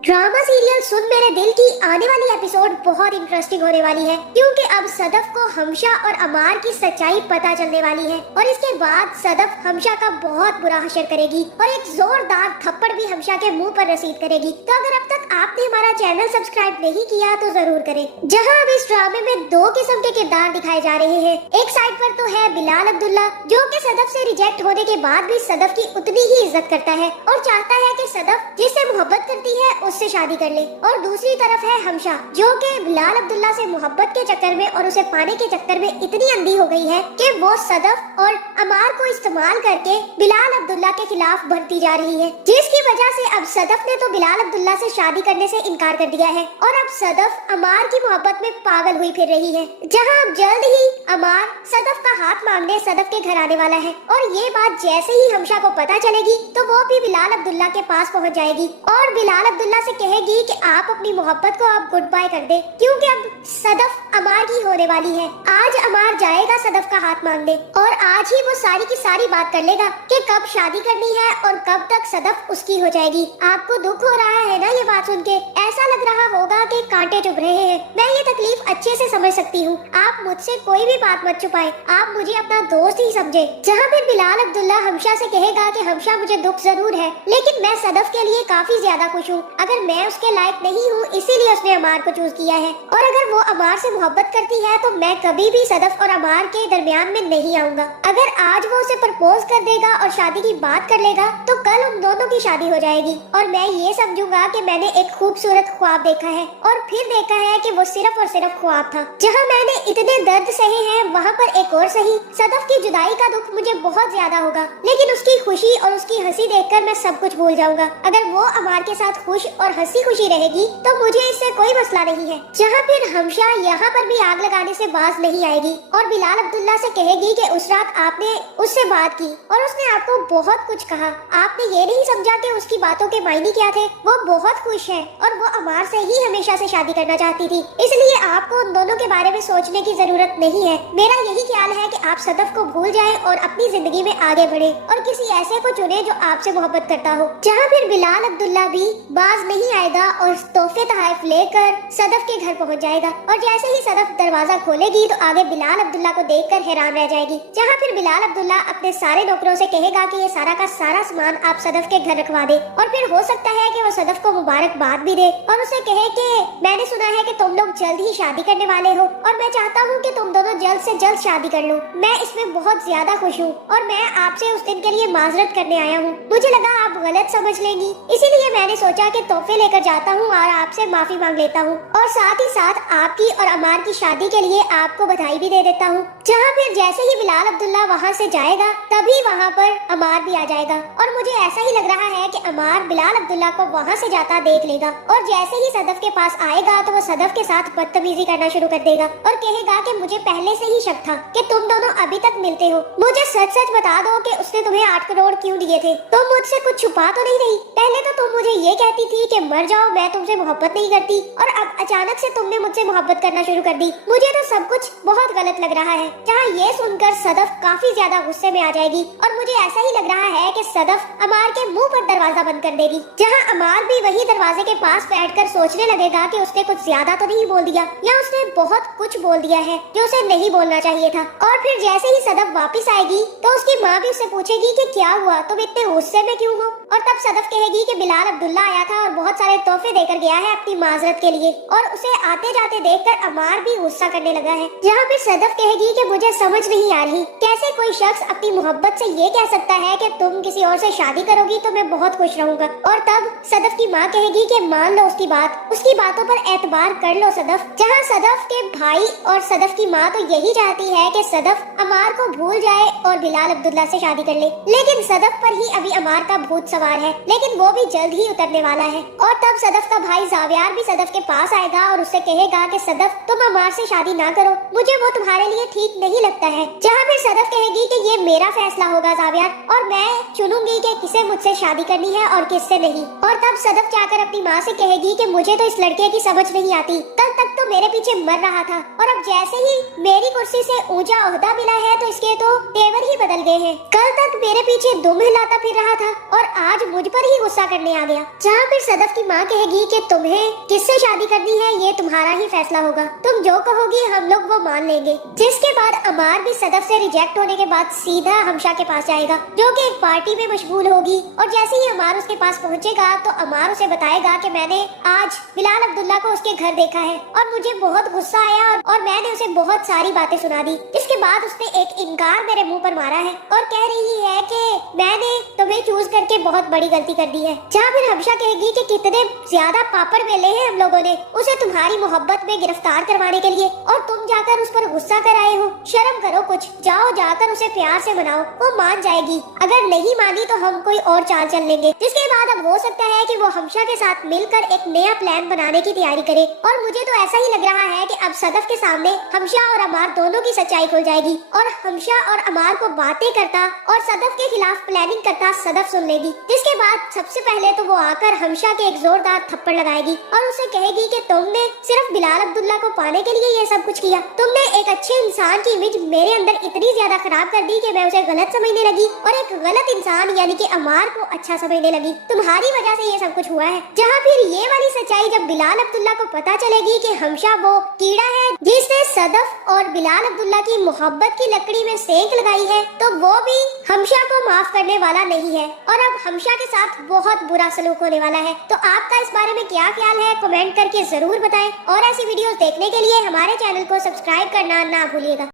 Drama serial सुन मेरे दिल की आने वाली एपिसोड बहुत इंटरेस्टिंग होने वाली है, क्योंकि अब सदफ को हमशा और अमार की सच्चाई पता चलने वाली है और इसके बाद सदफ हमशा का बहुत बुरा हशर करेगी और एक जोरदार थप्पड़ भी हमशा के मुंह पर रसीद करेगी। तो अगर अब तक आपने हमारा चैनल सब्सक्राइब नहीं किया तो जरूर करें। जहां अब इस ड्रामे में दो किस्म के किरदार दिखाए जा रहे हैं। एक साइड पर तो है बिलाल अब्दुल्ला, जो कि सदफ से रिजेक्ट होने के बाद भी सदफ की उतनी ही इज्जत करता है और चाहता है कि सदफ जिससे मोहब्बत करती है उससे शादी कर ले। और दूसरी तरफ है हमशा, जो कि बिलाल अब्दुल्ला से मोहब्बत के चक्कर में और उसे पाने के चक्कर में इतनी अंधी हो गई है कि वो सदफ और अमार को इस्तेमाल करके बिलाल अब्दुल्ला के खिलाफ बढ़ती जा रही है, जिसकी वजह से अब सदफ ने तो बिलाल अब्दुल्ला से शादी करने से इनकार कर दिया है और अब सदफ अमार की मोहब्बत में पागल हुई फिर रही है। जहां अब जल्द ही अमार सदफ का हाथ मांगने सदफ के घर आने वाला है और ये बात जैसे ही हमशा को पता चलेगी तो वो भी बिलाल अब्दुल्ला के पास पहुंच जाएगी और बिलाल अब्दुल्ला से कहेगी कि आप अपनी मोहब्बत को अब गुड बाय कर दे, क्योंकि अब सदफ अमार की होने वाली है। आज अमार जाएगा सदफ का हाथ मांगने और आज ही वो सारी की सारी बात कर लेगा कि कब शादी करनी है और कब तक सदफ उसकी हो जाएगी। आपको दुख हो रहा है ना ये बात सुन के? ऐसा लग रहा होगा कि कांटे चुभ रहे हैं। मैं ये तकलीफ अच्छे से समझ सकती हूँ। आप मुझसे कोई भी बात मत छुपाए, आप मुझे अपना दोस्त ही समझे। जहाँ फिर बिलाल अब्दुल्ला हमशा से कहेगा कि हमशा मुझे दुख जरूर है, लेकिन मैं सदफ के लिए काफी ज्यादा खुश हूँ। अगर मैं उसके लायक नहीं हूँ इसीलिए उसने अमार को चूज किया है और अगर वो अमार से मोहब्बत करती है तो मैं कभी भी सदफ और अमार के दरमियान में नहीं आऊंगा। अगर आज वो उसे प्रपोज कर देगा और शादी की बात कर लेगा तो कल उन दोनों की शादी हो जाएगी और मैं ये समझूंगा कि मैंने एक खूबसूरत ख्वाब देखा है और फिर देखा है कि वो सिर्फ और सिर्फ ख्वाब था। जहाँ मैंने इतने दर्द सहे हैं वहाँ पर एक और सही। सदफ की जुदाई का दुख मुझे बहुत ज्यादा होगा, लेकिन उसकी खुशी और उसकी हंसी देखकर मैं सब कुछ भूल जाऊंगा। अगर वो अमार के साथ खुश और हंसी खुशी रहेगी तो मुझे इससे कोई मसला नहीं है। जहाँ फिर हमशा यहाँ पर भी आग लगाने से बाज नहीं आएगी और बिलाल अब्दुल्ला से कहेगी कि उस रात आपने उससे बात की और उसने आपको बहुत कुछ कहा। आपने ये नहीं समझा कि उसकी बातों के मायने क्या थे। वो बहुत खुश है और वो अमार से ही हमेशा से शादी करना चाहती थी, इसलिए आपको उन दोनों के बारे में सोचने की जरूरत नहीं है। मेरा यही ख्याल है कि आप सदफ को भूल जाएं और अपनी जिंदगी में आगे बढ़े और किसी ऐसे को चुने जो आपसे मोहब्बत करता हो। जहाँ फिर बिलाल अब्दुल्ला भी बाज नहीं आएगा और तोहफे तोहफ लेकर सदफ के घर पहुंच जाएगा और जैसे ही सदफ दरवाजा खोलेगी तो आगे बिलाल अब्दुल्ला को देखकर हैरान रह जाएगी। जहां फिर बिलाल अब्दुल्ला अपने सारे नौकरों से कहेगा कि ये सारा का सारा सामान आप सदफ के घर रखवा दे और फिर हो सकता है कि वो सदफ को मुबारकबाद भी दे और उसे कहे कि मैंने सुना है कि तुम लोग जल्द ही शादी करने वाले हो और मैं चाहता हूँ कि तुम दोनों जल्द से जल्द शादी कर लो। मैं इसमें बहुत ज्यादा खुश हूँ और मैं आपसे उस दिन के लिए माजरत करने आया हूँ। मुझे लगा आप गलत समझ लेंगी, इसीलिए मैंने सोचा कि तोहफे लेकर जाता हूँ और आपसे माफी मांग लेता हूँ और साथ ही साथ आपकी और अमार की शादी के लिए आपको बधाई भी दे देता हूँ। जहाँ फिर जैसे ही बिलाल अब्दुल्ला वहाँ से जाएगा तभी वहाँ पर अमार भी आ जाएगा और मुझे ऐसा ही लग रहा है कि अमार बिलाल अब्दुल्ला को वहाँ से जाता देख लेगा और जैसे ही सदफ के पास आएगा तो वो सदफ के साथ बदतमीजी करना शुरू कर देगा और कहेगा कि मुझे पहले से ही शक था कि तुम दोनों अभी तक मिलते हो। मुझे सच सच बता दो कि उसने तुम्हें 8 करोड़ क्यों दिए थे? तुम मुझसे कुछ छुपा तो नहीं रही? पहले तो तुम मुझे ये कहती थी कि मर जाओ, मैं तुमसे मोहब्बत नहीं करती और अब अचानक से तुमने मुझसे मोहब्बत करना शुरू कर दी। मुझे तो सब कुछ बहुत गलत लग रहा है। जहाँ ये सुनकर सदफ काफी ज्यादा गुस्से में आ जाएगी और मुझे ऐसा ही लग रहा है कि सदफ अमार के मुंह पर दरवाजा बंद कर देगी। जहाँ अमार भी वही दरवाजे के पास बैठकर सोचने लगेगा कि उसने कुछ ज्यादा तो नहीं बोल दिया या उसने बहुत कुछ बोल दिया है जो उसे नहीं बोलना चाहिए था। और फिर जैसे ही सदफ वापस आएगी तो उसकी माँ भी उससे पूछेगी कि क्या हुआ, तुम इतने गुस्से में क्यों हो? और तब सदफ कहेगी कि बिलाल अब्दुल्ला आया था और बहुत सारे तोहफे देकर गया है अपनी माजरत के लिए और उसे आते जाते देखकर अमार भी गुस्सा करने लगा है। जहाँ फिर सदफ कहेगी कि मुझे समझ नहीं आ रही कैसे कोई शख्स अपनी मोहब्बत से ये कह सकता है कि तुम किसी और से शादी करोगी तो मैं बहुत खुश रहूंगा। और तब सदफ की माँ कहेगी कि मान लो उसकी बात, उसकी बातों पर एतबार कर लो सदफ। जहाँ सदफ के भाई और सदफ की माँ तो यही चाहती है कि सदफ अमार को भूल जाए और बिलाल अब्दुल्ला से शादी कर ले, लेकिन सदफ पर ही अभी अमार का भूत सवार है, लेकिन वो भी जल्द ही उतरने वाला है। और तब सदफ का भाई जावियार भी सदफ के पास आएगा और उससे कहेगा कि सदफ तुम अमार से शादी ना करो, मुझे वो तुम्हारे लिए ठीक नहीं लगता है। जहाँ फिर सदफ कहेगी कि ये मेरा फैसला होगा जावियार और मैं चुनूंगी कि किसे मुझसे शादी करनी है और किससे नहीं। और तब सदफ जाकर अपनी माँ से कहेगी कि मुझे तो इस लड़के की समझ नहीं आती, कल तक तो मेरे पीछे मर रहा था और अब जैसे ही मेरी कुर्सी से ऊंचा ओहदा मिला है तो इसके तो तेवर ही बदल गए हैं। कल तक मेरे पीछे दुम हिलाता फिर रहा था और आज मुझ पर ही गुस्सा करने आ गया। जहाँ फिर सदफ की माँ कहेगी कि तुम्हें किससे शादी करनी है ये तुम्हारा ही फैसला होगा, तुम जो कहोगी हम लोग वो मान लेंगे। जिसके बाद अमार भी सदफ से रिजेक्ट होने के बाद सीधा हमशा के पास जाएगा जो कि एक पार्टी में मशगूल होगी और जैसे ही अमार उसके पास पहुँचेगा तो अमार उसे बताएगा कि मैंने आज बिलाल अब्दुल्ला को उसके घर देखा है और मुझे बहुत गुस्सा आया और मैंने उसे बहुत सारी बातें सुना दी। इसके बाद उसने एक इनकार मेरे मुंह पर मारा है और कह रही है कि मैंने तुम्हें चूज करके बहुत बड़ी गलती कर दी है। जहाँ फिर हमशा कहेगी कि कितने ज्यादा पापड़ बेले हैं हम लोगों ने उसे तुम्हारी मोहब्बत में गिरफ्तार करवाने के लिए और तुम जाकर उस पर गुस्सा कर आए हो, शर्म करो कुछ, जाओ जाकर उसे प्यार से मनाओ, वो मान जाएगी, अगर नहीं मानी तो हम कोई और चाल चल लेंगे। जिसके बाद अब हो सकता है कि वो हमशा के साथ मिलकर एक नया प्लान बनाने की तैयारी करे और मुझे तो ऐसा ही लग रहा है कि अब सदफ के सामने हमशा और अमार दोनों की सच्चाई खुल जाएगी और हमशा और अमार को बातें करता और सदफ के खिलाफ प्लानिंग करता सदफ सुन लेगी। जिसके बाद सबसे पहले तो वो आकर हमशा के एक जोरदार थप्पड़ लगाएगी और उसे कहेगी कि तुमने सिर्फ बिलाल अब्दुल्ला को पाने के लिए ये सब कुछ किया, तुमने एक अच्छे इंसान की इमेज मेरे अंदर इतनी ज्यादा खराब कर दी कि मैं उसे गलत समझने लगी और एक गलत इंसान यानी कि अमार को अच्छा समझने लगी, तुम्हारी वजह से ये सब कुछ हुआ है। जहाँ फिर ये वाली सच्चाई जब बिलाल अब्दुल्ला को पता चलेगी कि हमशा वो कीड़ा है जिसने सदफ और बिलाल अब्दुल्ला की मोहब्बत की लकड़ी में सेंक लगाई है, तो वो भी हमशा को माफ करने वाला नहीं है और अब हमशा के साथ बहुत बुरा सलूक होने वाला है। तो आपका इस बारे में क्या ख्याल है कमेंट करके जरूर बताएं और ऐसी वीडियोस देखने के लिए हमारे चैनल को सब्सक्राइब करना ना भूलिएगा।